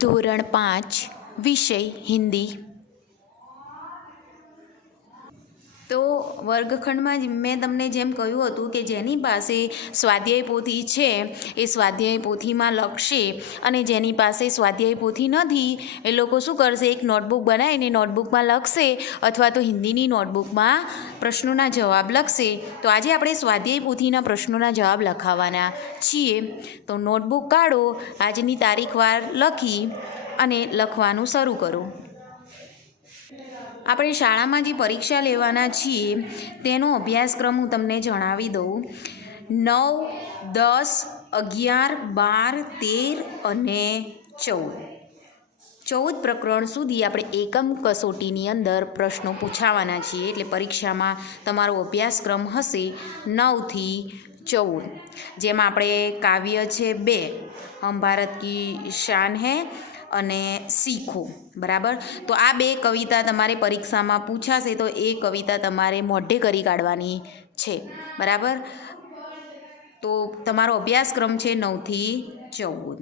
ધોરણ 5 વિષય હિન્દી। તો વર્ગખંડમાં મેં તમને જેમ કહ્યું હતું કે જેની પાસે સ્વાધ્યાય પોથી છે એ સ્વાધ્યાય પોથીમાં લખશે, અને જેની પાસે સ્વાધ્યાય પોથી નથી એ લોકો શું કરશે, એક નોટબુક બનાવીને નોટબુકમાં લખશે અથવા તો હિન્દીની નોટબુકમાં પ્રશ્નોના જવાબ લખશે। તો આજે આપણે સ્વાધ્યાય પોથીના પ્રશ્નોના જવાબ લખાવવાના છીએ। તો નોટબુક કાઢો, આજની તારીખવાર લખી અને લખવાનું શરૂ કરો। આપણે શાળામાં જે પરીક્ષા લેવાના છીએ તેનો અભ્યાસક્રમ હું તમને જણાવી દઉં। 9, 10, 11, 12, 13 અને 14 પ્રકરણ સુધી આપણે એકમ કસોટીની અંદર પ્રશ્નો પૂછાવાના છીએ। એટલે પરીક્ષામાં તમારો અભ્યાસક્રમ હશે 9 થી 14, જેમાં આપણે કાવ્ય છે 2, હમ ભારત કી શાન હૈ અને શીખો, બરાબર। તો આ 2 કવિતા તમારે પરીક્ષામાં પૂછાશે, તો એ કવિતા તમારે મોઢે કરી કાઢવાની છે, બરાબર। તો તમારો અભ્યાસક્રમ છે 9 થી 14।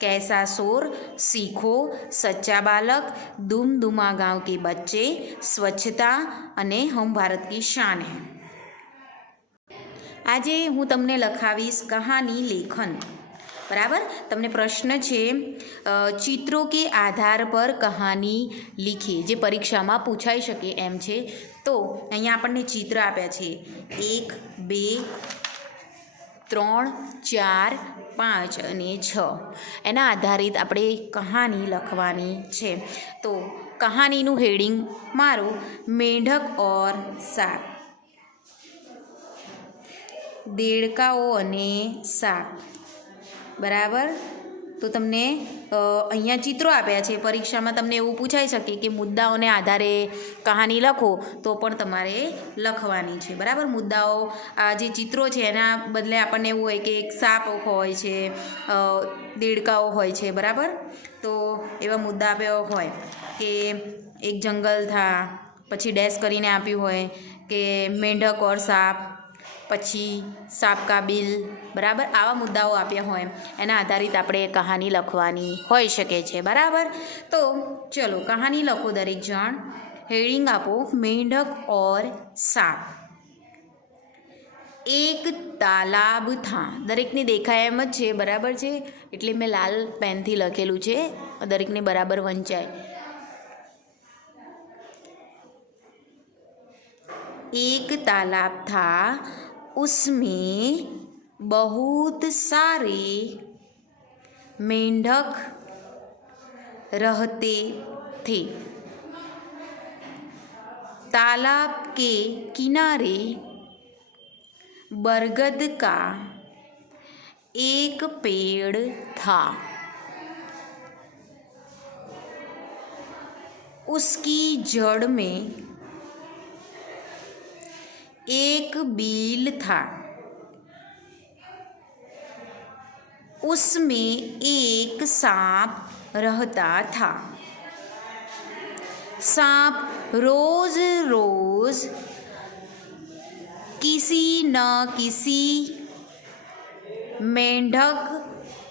कैसा शोर, सीखो, सच्चा बालक, दुम दुमा गाँव के बच्चे, स्वच्छता અને हम भारत की शान है। આજે હું તમને લખાવીશ કહાની લેખન, बराबर। तमने प्रश्न है चित्रों के आधार पर कहानी लिखी, जे परीक्षा में पूछाई शके एम छे। तो अहींया आपणे चित्र आप्या छे 1, 2, 3, 4, 5 અને 6, एना आधारित आपणे कहानी लखवानी छे। तो कहानीनुं हेडिंग मारो मेंढक और साप, देड़काओ अने साप, बराबर। तो तमने अहींया चित्रों आप्या छे, परीक्षा में तमने एवुं पूछाई शके कि मुद्दाओने आधारे कहानी लखो, तो पण तमारे लखवानी छे, बराबर। मुद्दाओ आ जे चित्रों छे एना बदले आपणे एवुं होय कि एक साप होय छे, देड़काओ होय छे, बराबर। तो एवा मुद्दा आप्या होय कि एक जंगल था, पछी डैश करीने आप्युं होय कि मेंढक और साप, पछी साप का बिल, बराबर। आवा मुद्दाओ आप्या होय एना आधारित आपणे कहानी लखवानी होई शके छे, बराबर। तो चलो कहानी लखो दरेक जण। हेडिंग आपो मेंढक और साप। एक तालाब था, दरेकने देखाय एम ज छे, बराबर छे, एटले मैं लाल पेनथी लखेलुं छे, दरेकने बराबर वंचाय। एक तालाब था, उसमें बहुत सारे मेंढक रहते थे। तालाब के किनारे बरगद का एक पेड़ था, उसकी जड़ में एक बिल था, उसमें एक सांप रहता था। सांप रोज रोज किसी न किसी मेंढक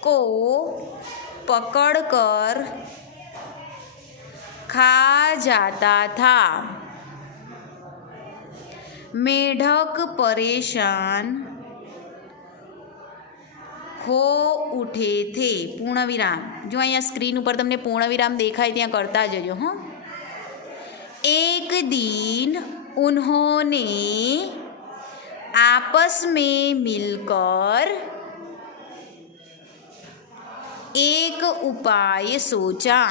को पकड़कर खा जाता था। मेंढक परेशान हो उठे थे। पूर्ण विराम, जो अहींया स्क्रीन पर तमने पूर्ण विराम देखाय त्यां करता जजो। हाँ, एक दिन उन्होंने आपस में मिलकर एक उपाय सोचा।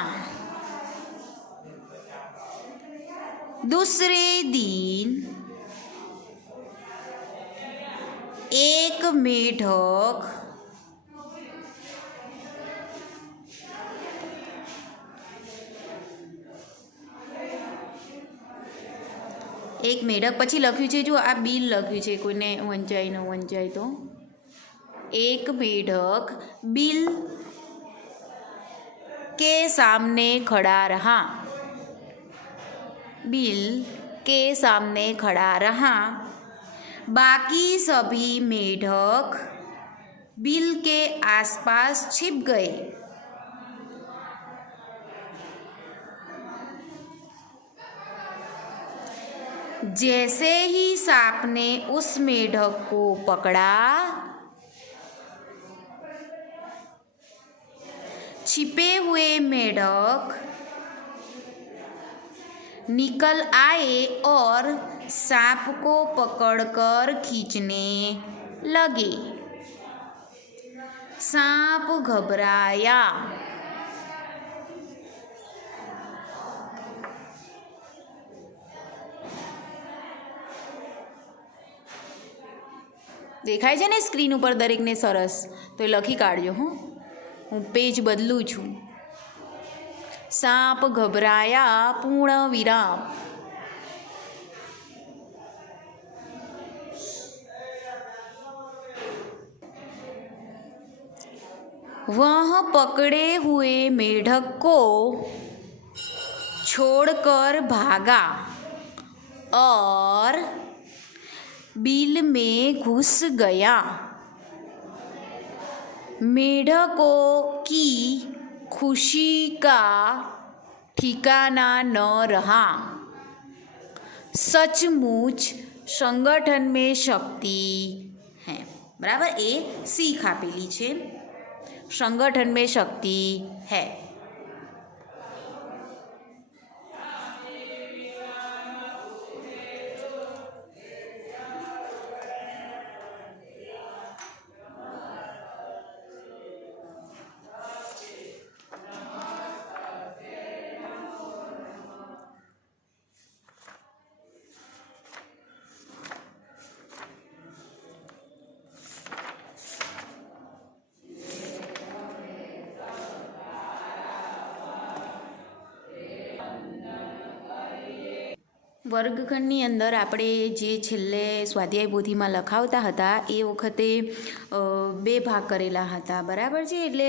दूसरे दिन एक मेढक पछी लख्युं छे, जो आ बिल लख्युं छे, कोईने वंचाय न वंचाय तो एक मेढक बिल के सामने खड़ा रहा। बिल के सामने खड़ा रहा। बाकी सभी मेढक बिल के आसपास छिप गए। जैसे ही सांप ने उस मेढक को पकड़ा, छिपे हुए मेढक निकल आए और सांप को पकड़कर खींचने लगे। सांप घबराया। દેખાય છે ને સ્ક્રીન ઉપર દરેકને સરસ? તો એ લખી કાઢજો. હું પેજ બદલું છું. सांप घबराया पूर्ण विराम। वह पकड़े हुए मेढक को छोड़कर भागा और बिल में घुस गया। मेढकों की खुशी का ठिकाना न रहा। सचमुच संगठन में शक्ति है। बराबर, ए सीख आपेली छे, संगठन में शक्ति है। વર્ગખંડની અંદર આપણે જે છેલ્લે સ્વાધ્યાય પોથીમાં લખાવતા હતા એ વખતે 2 ભાગ કરેલા હતા. બરાબર છે? એટલે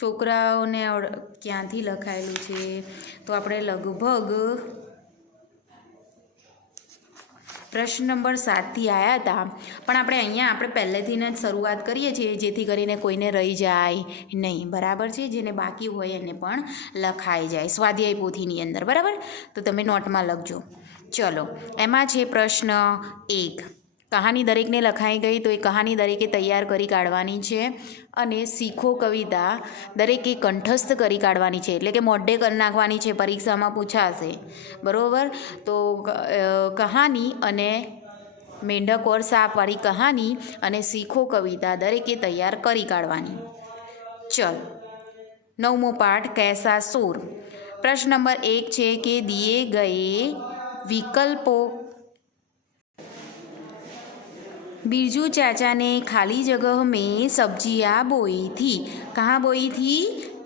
છોકરાઓને ક્યાંથી લખાયેલું છે તો આપણે લગભગ પ્રશ્ન નંબર 7થી આવ્યા હતા, પણ આપણે અહીંયા પહેલેથી જ શરૂઆત કરીએ છીએ જેથી કરીને કોઈને રહી જાય નહીં. બરાબર છે? જેને બાકી હોય એને પણ લખાઈ જાય સ્વાધ્યાય પોથીની અંદર. બરાબર, તો તમે નોટમાં લખજો. ચલો, એમાં છે પ્રશ્ન 1. કહાની દરેકને લખાઈ ગઈ, તો એ કહાની દરેકે તૈયાર કરી કાઢવાની છે. અને શીખો કવિતા દરેકે કંઠસ્થ કરી કાઢવાની છે, એટલે કે મોઢે કરી નાખવાની છે, પરીક્ષામાં પૂછાશે. બરાબર, તો કહાની અને મેંઢક ઓર સાપવાળી કહાની અને શીખો કવિતા દરેકે તૈયાર કરી કાઢવાની. ચલ, 9મો પાઠ कैसा शोर. प्रश्न नंबर 1 છે કે दिए गए विकल्पों बिरजू चाचा ने खाली जगह में सब्जियां बोई थी. कहाँ बोई थी?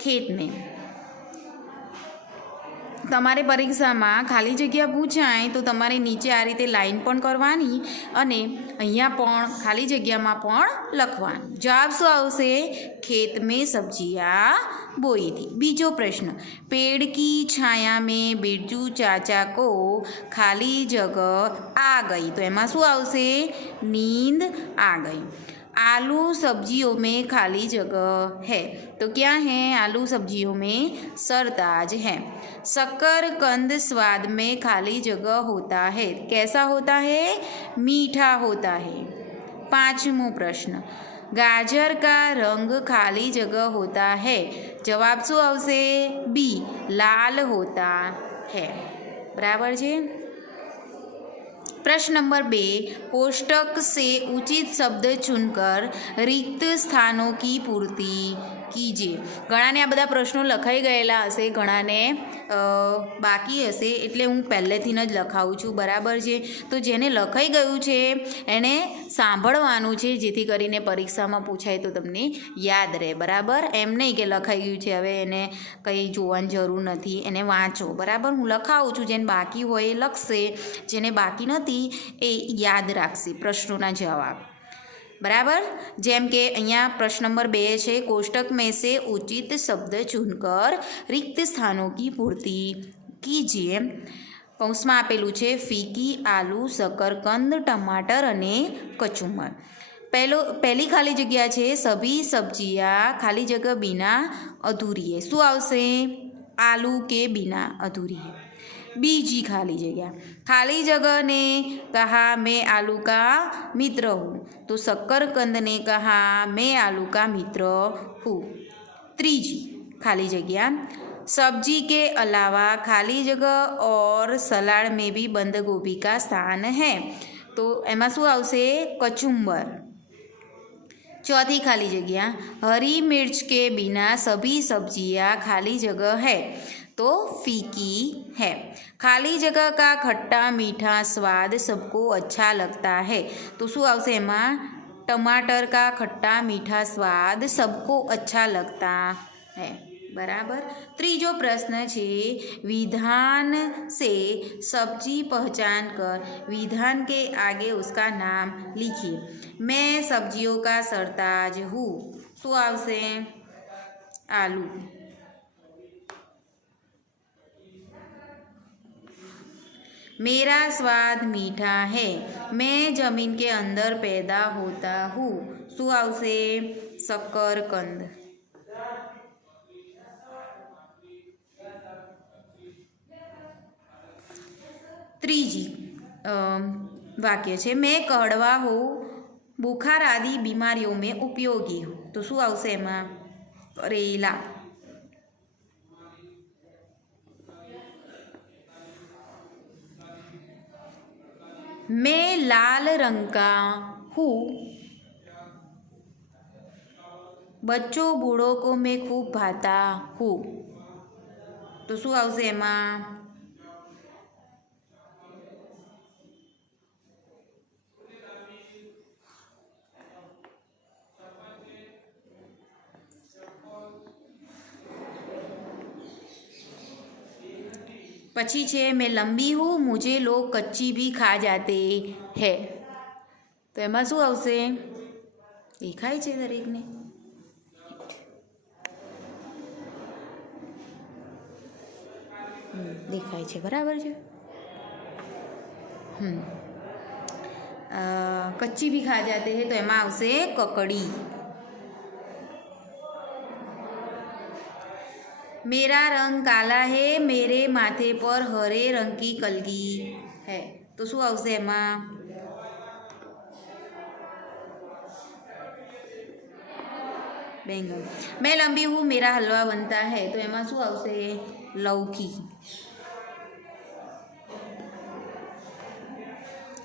खेत में. તમારે પરીક્ષામાં ખાલી જગ્યા પૂછાય તો તમારે નીચે આ રીતે લાઈન પણ કરવાની અને અહીંયા પણ ખાલી જગ્યામાં પણ લખવાનું. જવાબ શું આવશે? ખેત में सब्जियां बोई थी. બીજો પ્રશ્ન, पेड़ की छाया में बिरजू चाचा को खाली जगह आ गई. तो એમાં શું આવશે? नींद आ गई. आलू सब्जियों में खाली जगह है. तो क्या है? आलू सब्जियों में सरताज है. शकरकंद स्वाद में खाली जगह होता है. कैसा होता है? मीठा होता है. 5मो प्रश्न, गाजर का रंग खाली जगह होता है. जवाब શું આવશે? बी, लाल होता है. बराबर છે? प्रश्न नंबर 2, कोष्टक से उचित शब्द चुनकर रिक्त स्थानों की पूर्ति कीजिए. ઘણાને આ બધા પ્રશ્નો લખાઈ ગયેલા હશે, ઘણાને બાકી હશે, એટલે હું પહેલેથી જ લખાવું છું. બરાબર છે? તો જેને લખાઈ ગયું છે એને સાંભળવાનું છે, જેથી કરીને પરીક્ષામાં પૂછાય તો તમને યાદ રહે. બરાબર, એમ નહીં કે લખાઈ ગયું છે હવે એને કંઈ જોવાની જરૂર નથી, એને વાંચો. બરાબર, હું લખાવું છું, જેને બાકી હોય એ લખશે, જેને બાકી નથી એ યાદ રાખશે પ્રશ્નોના જવાબ. बराबर, जेम के अहियाँ प्रश्न नंबर 2 है, कोष्टक में से उचित शब्द चुनकर रिक्त स्थानों की पूर्ति कीजिए. कौंस में आपेलू है फीकी, आलू, शकरकंद, टमाटर अने कचुम्बर. पहली खाली जगह है सभी सब्जियां खाली जगह बिना अधूरी है. शू आवशे? आलू के बिना अधूरी है. बीजी खाली जगह ने कहा मैं आलू का मित्र हूँ, तो शकरकंद ने कहा मैं आलू का मित्र हूँ। त्रीजी खाली जगह, सब्जी के अलावा खाली जगह और सलाड में भी बंद गोभी का स्थान है, तो एमां शुं आवशे? कचुंबर। चौथी खाली जगह, हरी मिर्च के बिना सभी सब्जियां खाली जगह है, तो फीकी है। खाली जगह का खट्टा मीठा स्वाद सबको अच्छा लगता है, तो शुं आवशे एमां? टमाटर का खट्टा मीठा स्वाद सबको अच्छा लगता है। बराबर। त्रीजो प्रश्न छे, विधान से सब्जी पहचान कर विधान के आगे उसका नाम लिखिए। मैं सब्जियों का सरताज हूँ, शुं आवशे? आलू। मेरा स्वाद मीठा है, मैं जमीन के अंदर पैदा होता हूँ, शुं आवशे? शकरकंद। त्रीजी वाक्य है, मैं कड़वा हूँ, बुखार आदि बीमारियों में उपयोगी हूँ, तो शुं आवशे एमां? करेला। मैं लाल रंग का हूँ, बच्चों बूढ़ों को मैं खूब भाता हूँ, तो शुं आवशे एमां? पछी छे, मैं लंबी हूँ, मुझे लोग कच्ची भी खा जाते हैं, तो एमां शुं आवशे? देखाय छे दरेकने? देखाय छे, बराबर छे। कच्ची भी खा जाते हैं, तो एमां आवशे ककड़ी। मेरा रंग काला है, मेरे माथे पर हरे रंग की कलगी है, तो शुं आवशे एमां? बैंगन। मैं लंबी हूँ, मेरा हलवा बनता है, तो एमां शुं आवशे? लौकी।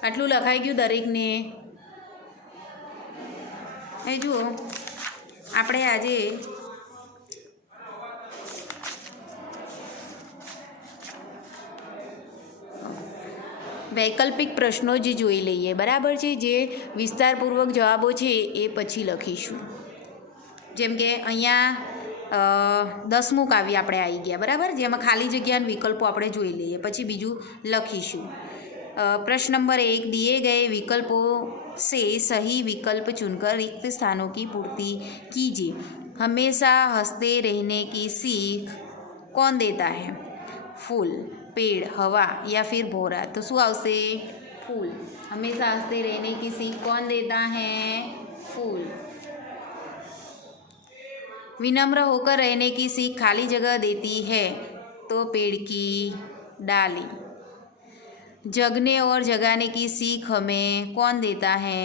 आटलू लखाई गयुं दरेकने? ए जुओ, આપણે આજે વૈકલ્પિક પ્રશ્નો જે જોઈ લઈએ, બરાબર છે, જે વિસ્તારપૂર્વક જવાબો છે એ પછી લખીશું. જેમ કે અહીંયા 10મું કાવ્ય આપણે આવી ગયા, બરાબર, જેમાં ખાલી જગ્યાના વિકલ્પો આપણે જોઈ લઈએ, પછી બીજું લખીશું. प्रश्न नंबर 1, दिए गए विकल्पों से सही विकल्प चुनकर रिक्त स्थानों की पूर्ति कीजिए. हमेशा हंसते रहने की सीख कौन देता है? फूल, पेड़, हवा या फिर भौरा, तो शू आवशे? फूल. हमेशा हंसते रहने की सीख कौन देता है? फूल. विनम्र होकर रहने की सीख खाली जगह देती है, तो पेड़ की डाली. जगने और जगाने की सीख हमें कौन देता है?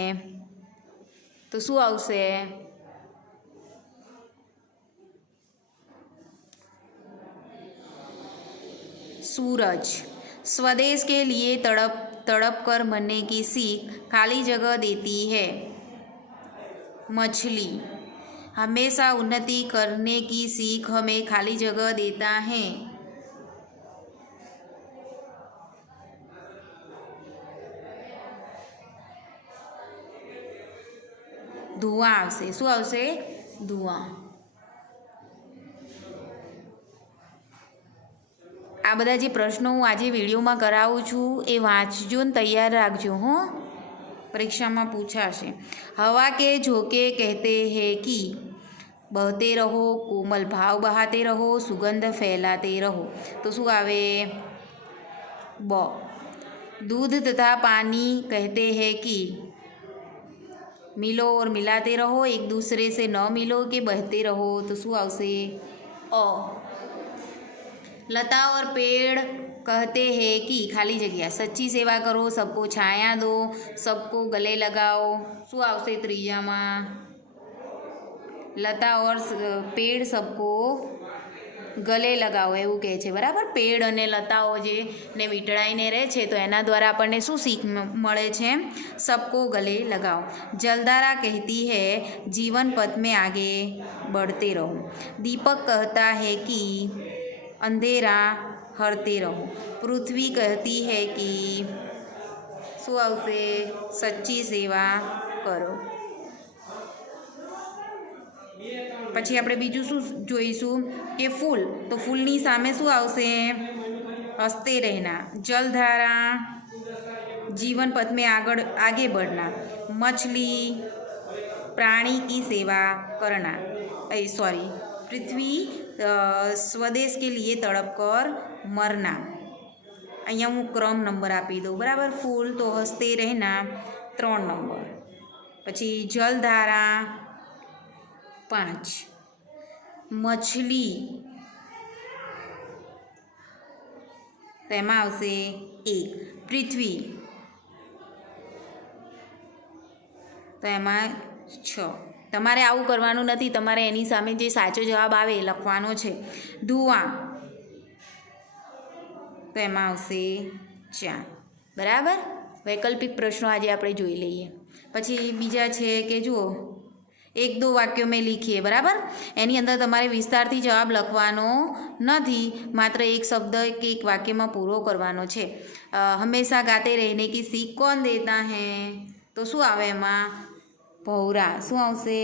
तो शू आवशे? सूरज. स्वदेश के लिए तड़प कर मरने की सीख खाली जगह देती है. मछली. हमेशा उन्नति करने की सीख हमें खाली जगह देता है. धुआं आवशे. शू आवशे? धुआं. आ बधा जे प्रश्नों हूँ आज विडियो में करावुं छूं ए वाँचजो ने तैयार राखजो हो, परीक्षा में पूछाशे. हवा के झोंके कहते हैं कि बहते रहो, कोमल भाव बहाते रहो, सुगंध फैलाते रहो, तो शू आवे? ब. दूध तथा पानी कहते हैं कि मिलो और मिलाते रहो, एक दूसरे से न मिलो कि बहते रहो, तो शू आवशे? अ. लता और पेड़ कहते हैं कि खाली जगह सच्ची सेवा करो, सबको छाया दो, सबको गले लगाओ। શું આવશે ત્રીજામાં? લતા ઓર પેડ સબકો ગલે લગાવો એવું કહે છે, બરાબર. પેડ અને લતાઓ જે ને વીંટળાઈને રહે છે તો એના દ્વારા આપણને શું શીખ મળે છે? સબકો ગલે લગાઓ. જલધારા કહેતી હૈ જીવન પથ में आगे बढ़ते रहो. दीपक कहता है कि अंधेरा हरते रहो. पृथ्वी कहती है कि શું આવશે? સચ્ચી સેવા કરો. પછી આપણે બીજું શું જોઈશું કે ફૂલ, તો ફૂલની સામે શું આવશે? હસતે રહેના. જલધારા जीवन पथ में आगे बढ़ना. मछली प्राणी की सेवा करना. सॉरी, पृथ्वी स्वदेश के लिए तड़प कर मरना. અહીંયા હું ક્રમ નંબર આપી દઉં, બરાબર. ફૂલ તો હસતે રહેના 3 નંબર, પછી જલધારા 5, મછલી તો એમાં આવશે 1, પૃથ્વી તો એમાં 6. તમારે આવું કરવાનું નથી, તમારે એની સામે જે સાચો જવાબ આવે એ લખવાનો છે. ધુઆ તો એમાં આવશે 4, બરાબર. વૈકલ્પિક પ્રશ્નો આજે આપણે જોઈ લઈએ. પછી બીજા છે કે જુઓ 1-2 વાક્યો મેં લીખીએ, બરાબર. એની અંદર તમારે વિસ્તારથી જવાબ લખવાનો નથી, માત્ર એક શબ્દ કે એક વાક્યમાં પૂરો કરવાનો છે. હંમેશા ગાતે રહેને કી सीख कौन देता है? તો શું આવે એમાં? ભૌરા. શું આવશે?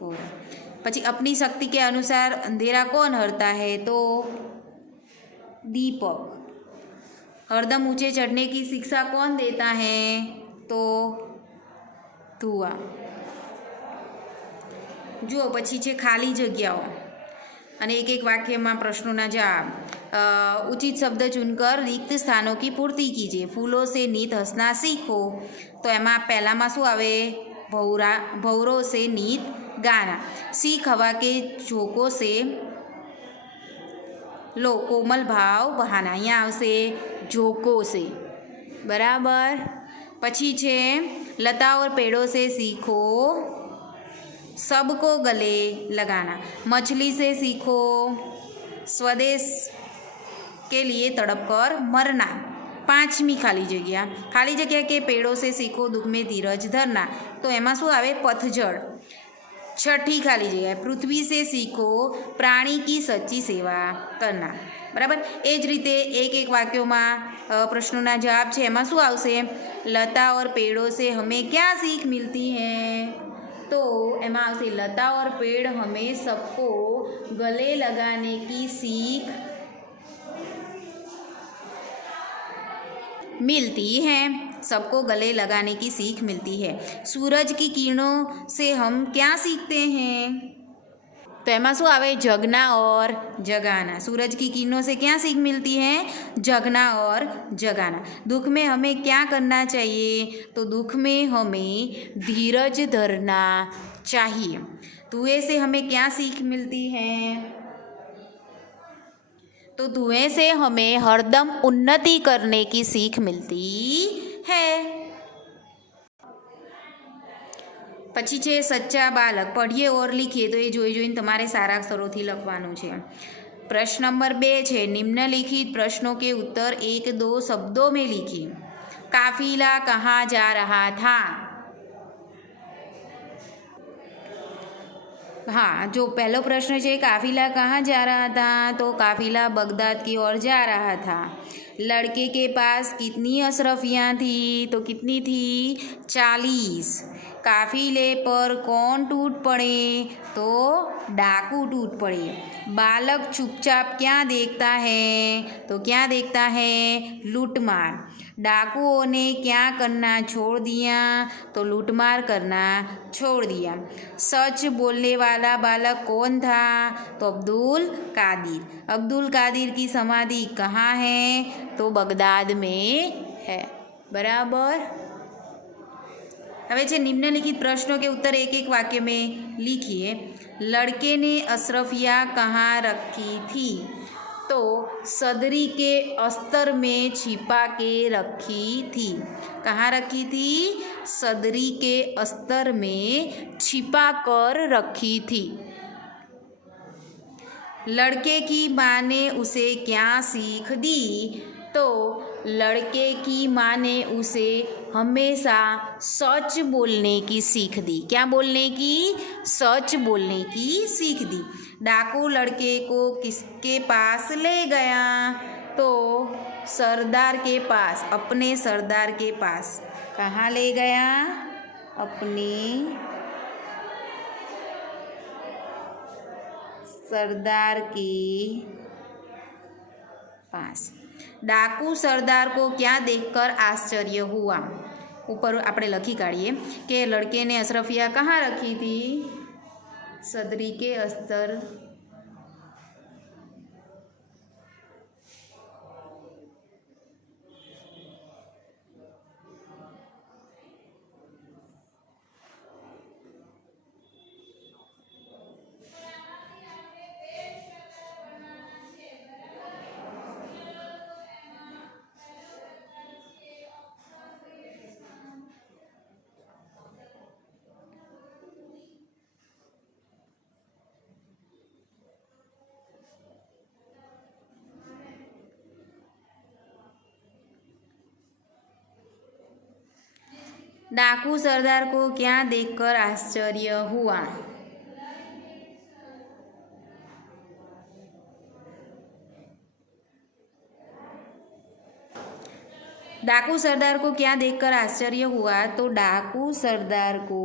ભૌરા. પછી अपनी शक्ति के अनुसार अंधेरा कौन हरता है? तो दीपक. हरदम ऊंचे चढ़ने की शिक्षा कौन देता है? तो धुआं. જુઓ પછી છે ખાલી જગ્યાઓ અને એક એક વાક્યમાં પ્રશ્નોના જવાબ. उचित शब्द चुनकर रिक्त स्थानों की पूर्ति कीजिए. फूलों से नीत हंसना सीखो. तो એમાં પહેલામાં શું આવે? ભૌરા. ભૌરો से नीत गाना. सीख हवा के झोंकों से लो कोमल भाव बहाना. અહીંયા આવશે झोंकों से, બરાબર. પછી છે लता और पेड़ों से सीखो सबको गले लगाना. मछली से सीखो स्वदेश के लिए तड़प कर मरना. 5મી खाली जगह के पेड़ों से सीखो दुख में धीरज धरना. तो एमा શું આવે? पतझड़. 6ઠી खाली जगह पृथ्वी से सीखो प्राणी की सच्ची सेवा करना. बराबर. એ જ રીતે એક એક વાક્યોમાં પ્રશ્નોના જવાબ છે. એમાં શું આવશે? लता और पेड़ों से हमें क्या सीख मिलती है? तो एमा आवશે लता और पेड़ हमें सबको गले लगाने की सीख मिलती है. सबको गले लगाने की सीख मिलती है. सूरज की किरणों से हम क्या सीखते हैं? तो एमा શું આવે? जगना और जगाना. सूरज की किरणों से क्या सीख मिलती है? जगना और जगाना. दुख में हमें क्या करना चाहिए? तो दुख में हमें धीरज धरना चाहिए. धुएं से हमें क्या सीख मिलती है? तो धुएं से हमें हरदम उन्नति करने की सीख मिलती है. પછી છે સચ્ચા બાલક. પઢીએ ઓર લીખીએ. તો એ જોઈને તમારે સારા અક્ષરોથી લખવાનું છે. प्रश्न नंबर 2 છે निम्नलिखित प्रश्नों के उत्तर 1-2 शब्दों में लिखिए. काफिला कहाँ जा रहा था? हाँ, जो पहला प्रश्न है काफिला कहाँ जा रहा था? तो काफिला बगदाद की ओर जा रहा था. लड़के के पास कितनी अशरफियाँ थी? तो कितनी थी? 40. काफिले पर कौन टूट पड़े? तो डाकू टूट पड़े. बालक चुपचाप क्या देखता है? तो क्या देखता है? लूटमार. डाकुओं ने क्या करना छोड़ दिया? तो लूटमार करना छोड़ दिया. सच बोलने वाला बालक कौन था? तो अब्दुल कादिर. अब्दुल कादिर की समाधि कहाँ है? तो बगदाद में है. बराबर. હવે છે निम्नलिखित प्रश्नों के उत्तर एक एक वाक्य में लिखिए. लड़के ने अशरफिया कहाँ रखी थी? तो सदरी के अस्तर में छिपा के रखी थी। कहाँ रखी थी? सदरी के अस्तर में छिपा कर रखी थी। लड़के की माँ ने उसे क्या सीख दी? तो लड़के की माँ ने उसे हमेशा सच बोलने की सीख दी। क्या बोलने की? सच बोलने की सीख दी। डाकू लड़के को किसके पास ले गया? तो सरदार के पास, अपने सरदार के पास। कहाँ ले गया? अपने सरदार के पास। डाकू सरदार को क्या देखकर आश्चर्य हुआ? ऊपर આપણે લખી કાઢીએ કે લડકે ને અશરફિયા કहाँ रखी थी? सदरी के अस्तर डाकू सरदार को क्या देखकर आश्चर्य हुआ? डाकू सरदार को क्या देखकर आश्चर्य हुआ? तो डाकू सरदार को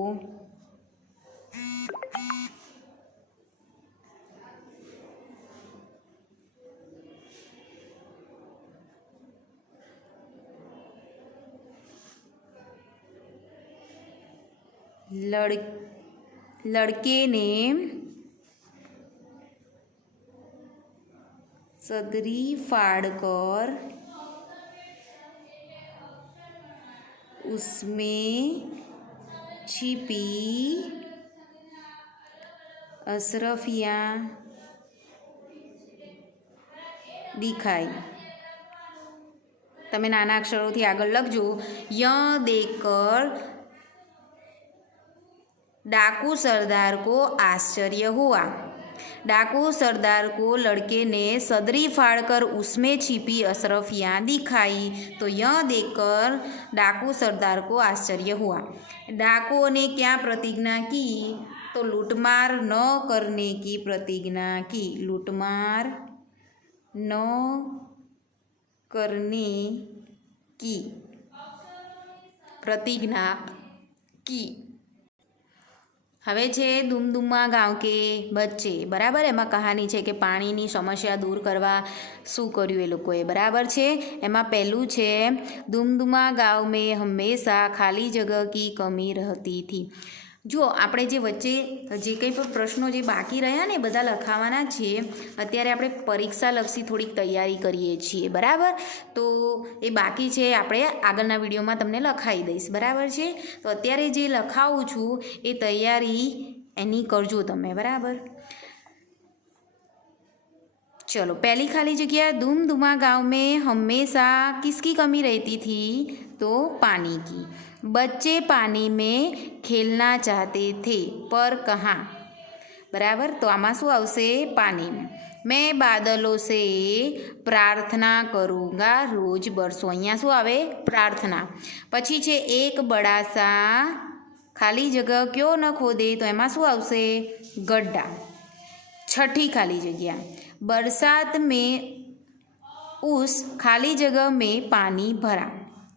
लड़के ने सदरी फाड़कर उसमें छिपी अशरफियाँ दिखाई। તમે નાના અક્ષરોથી આગળ લખજો। ય देखकर डाकू सरदार को आश्चर्य हुआ। डाकू सरदार को लड़के ने सदरी फाड़कर उसमें छिपी अशरफियाँ दिखाई। तो यह देखकर डाकू सरदार को आश्चर्य हुआ। डाकुओं ने क्या प्रतिज्ञा की? तो लूटमार न करने की प्रतिज्ञा की। लूटमार न करने की प्रतिज्ञा की। હવે છે ધૂમધૂમા ગાંવ કે બચ્ચે, બરાબર। એમાં કહાની છે કે પાણીની સમસ્યા દૂર કરવા શું કર્યું એ લોકોએ, બરાબર છે। એમાં પહેલું છે ધૂમધૂમા ગાંવ મેં હંમેશા ખાલી જગહ કી કમી રહેતી थी। જો આપણે જે વચ્ચે જે કંઈ પણ પ્રશ્નો જે બાકી રહ્યા ને બધા લખાવાના છે। અત્યારે આપણે પરીક્ષાલક્ષી થોડીક તૈયારી કરીએ છીએ, બરાબર। તો એ બાકી છે, આપણે આગળના વિડીયોમાં તમને લખાવી દઈશ, બરાબર છે। તો અત્યારે જે લખાવું છું એ તૈયારી એની કરજો તમે, બરાબર। चलो, पहली खाली जगह धूमधुमा गांव में हमेशा किसकी कमी रहती थी? तो पानी की। बच्चे पानी में खेलना चाहते थे पर कहाँ? बराबर। तो आमा शू आवशे? पानी में। मैं बादलों से प्रार्थना करूँगा रोज बरसो। अहींया शू आवे? प्रार्थना। पछी छे एक बड़ा सा खाली जगह क्यों न खोदे? तो एमां शू आवशे? गड्ढा। छठी खाली जगह बरसात में उस खाली जगह में पानी भरा।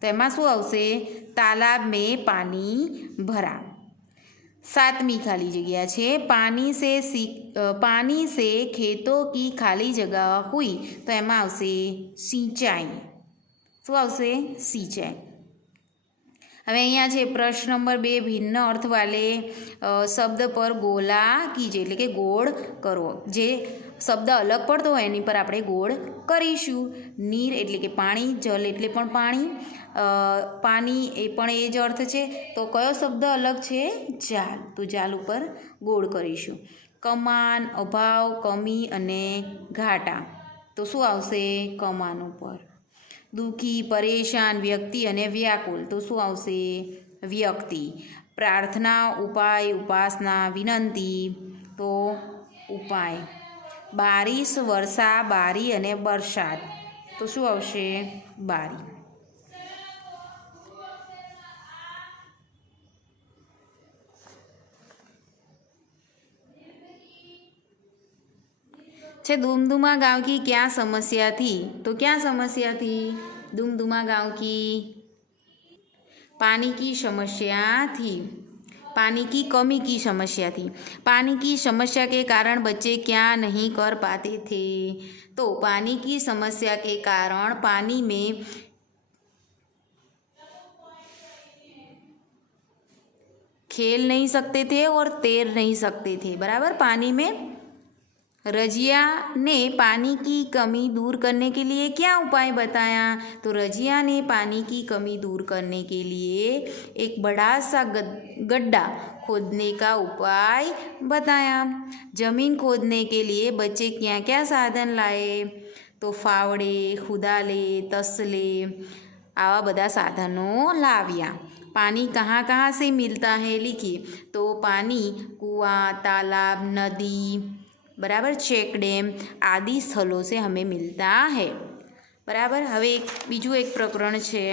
तो एमां शू आवशे? तालाब में पानी भरा। सातमी खाली जगह है पानी से खेतों की खाली जगह हुई। तो एमां आवशे सिंचाई। शू आवशे? सिंचाई। હવે અહીંયા છે પ્રશ્ન નંબર 2 ભિન્ન અર્થ વાલે શબ્દ પર ગોલા કીજે, એટલે કે ગોળ કરવો। જે શબ્દ અલગ પડતો હોય એની પર આપણે ગોળ કરીશું। નીર એટલે કે પાણી, જલ એટલે પણ પાણી, પાણી એ પણ એ જ અર્થ છે। તો કયો શબ્દ અલગ છે? જાલ। તો જાલ ઉપર ગોળ કરીશું। કમાન, અભાવ, કમી અને ઘાટા। તો શું આવશે? કમાન ઉપર. દુઃખી, પરેશાન, વ્યક્તિ અને વ્યાકુલ તો શું આવશે? વ્યક્તિ. પ્રાર્થના, ઉપાય, ઉપાસના, વિનંતી તો ઉપાય. બારિશ, વર્ષા, બારી અને વરસાદ તો શું આવશે? બારી. છે दुमदुमा गांव की क्या समस्या थी? तो क्या समस्या थी? दुमदुमा गांव की पानी की समस्या थी. पानी की कमी की समस्या थी. पानी की समस्या के कारण बच्चे क्या नहीं कर पाते थे? तो पानी की समस्या के कारण पानी में खेल नहीं सकते थे और तैर नहीं सकते थे. बराबर. पानी में रजिया ने पानी की कमी दूर करने के लिए क्या उपाय बताया? तो रजिया ने पानी की कमी दूर करने के लिए एक बड़ा सा गड्ढा खोदने का उपाय बताया. जमीन खोदने के लिए बच्चे क्या क्या साधन लाए? तो फावड़े, खुदाले, तसले आवा बधा साधनों लाव्या. पानी कहाँ कहाँ से मिलता है? लिखिए. तो पानी कुआं, तालाब, नदी, बराबर, चेक डैम आदि स्थलों से हमें मिलता है. बराबर. हवे एक बीजू एक प्रकरण है,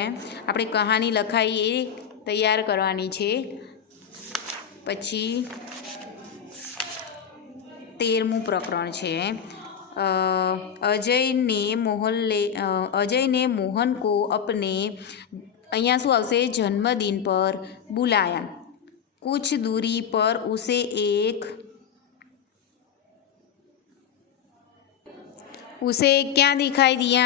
આપણે कहानी लखाई ए तैयार करवानी छे. पछी 13मुं प्रकरण है. अजय ने मोहन को अपने अहींया शुं आवशे? जन्मदिन पर बुलाया. कुछ दूरी पर उसे क्या दिखाई दिया?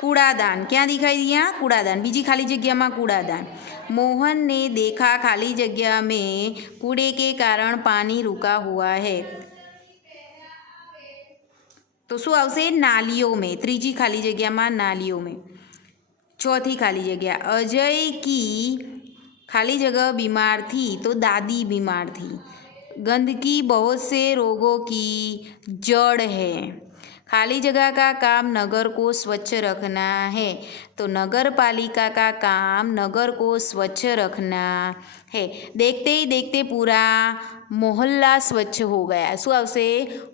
कूड़ादान. क्या दिखाई दिया? कूड़ादान. बीजी खाली जगह में कूड़ादान. मोहन ने देखा खाली जगह में कूड़े के कारण पानी रुका हुआ है. तो शू आवशे? नालियों में. त्रीजी खाली जगह में नालियों में. चौथी खाली जगह. अजय की खाली जगह बीमार थी तो दादी बीमार थी. गंदगी बहुत से रोगों की जड़ है. खाली जगह का काम नगर को स्वच्छ रखना है. तो नगर पालिका का काम नगर को स्वच्छ रखना है. देखते ही देखते पूरा मोहल्ला स्वच्छ हो गया. शू आवशे?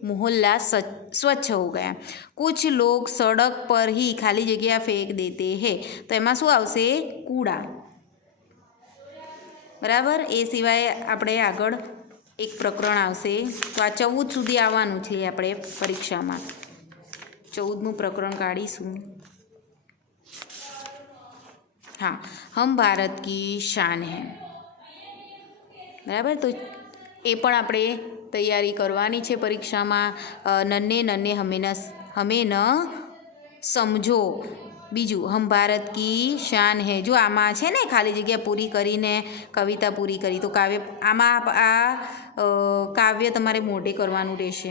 मोहल्ला स्वच्छ हो गया. कुछ लोग सड़क पर ही खाली जगह फेंक देते हैं. तो एमां शू आवशे? कूड़ा. बराबर. ए सिवाय आपणे आगळ एक प्रकरण आवशे. तो आ 14 सुधी आववानुं छे आपणे परीक्षामां. 14मुं प्रकरण काढीशुं. हाँ, हम भारत की शान है. बराबर. तो ए पण आपणे तैयारी करवानी छे परीक्षामां. नन्हे नन्हे हमें न समझो. बीजू हम भारत की शान है. जो आमा छे ने खाली जग्या पूरी करीने कविता पूरी करी. तो काव्य आमा आ काव्य तमारे मोढे करवानुं रहेशे.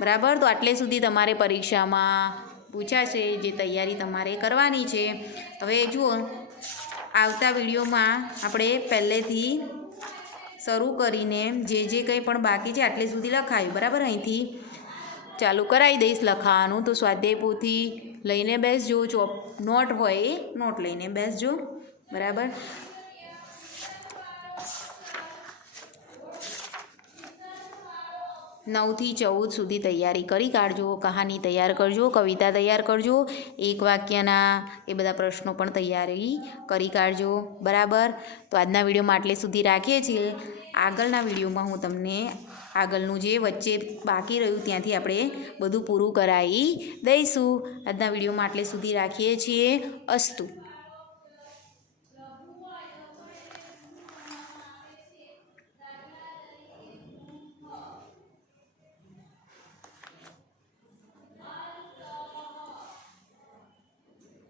बराबर. तो आटले सुधी तमारे परीक्षामां पूछाशे जे तैयारी तमारे करवानी छे. हवे जुओ आवता विडियोमां आपणे पहेलेथी शरू करीने जे कंई पण बाकी छे आटले सुधी लखाव्युं. बराबर. અહીંથી ચાલુ કરાવી દઈશ લખાવાનું. તો સ્વાધ્યાય પોથી લઈને બેસજો. નોટ હોય એ નોટ લઈને બેસજો. બરાબર. 9 થી 14 સુધી તૈયારી કરી કાઢજો. કહાની તૈયાર કરજો, કવિતા તૈયાર કરજો, એક વાક્યના એ બધા પ્રશ્નો પણ તૈયારી કરી કાઢજો. બરાબર. તો આજના વિડીયોમાં આટલે સુધી રાખીએ છીએ. આગળના વિડીયોમાં હું તમને આગળનું જે વચ્ચે બાકી રહ્યું ત્યાંથી આપણે બધું પૂરું કરાવી દઈશું. આજના વિડીયોમાં આટલે સુધી રાખીએ છીએ. અસ્તુ.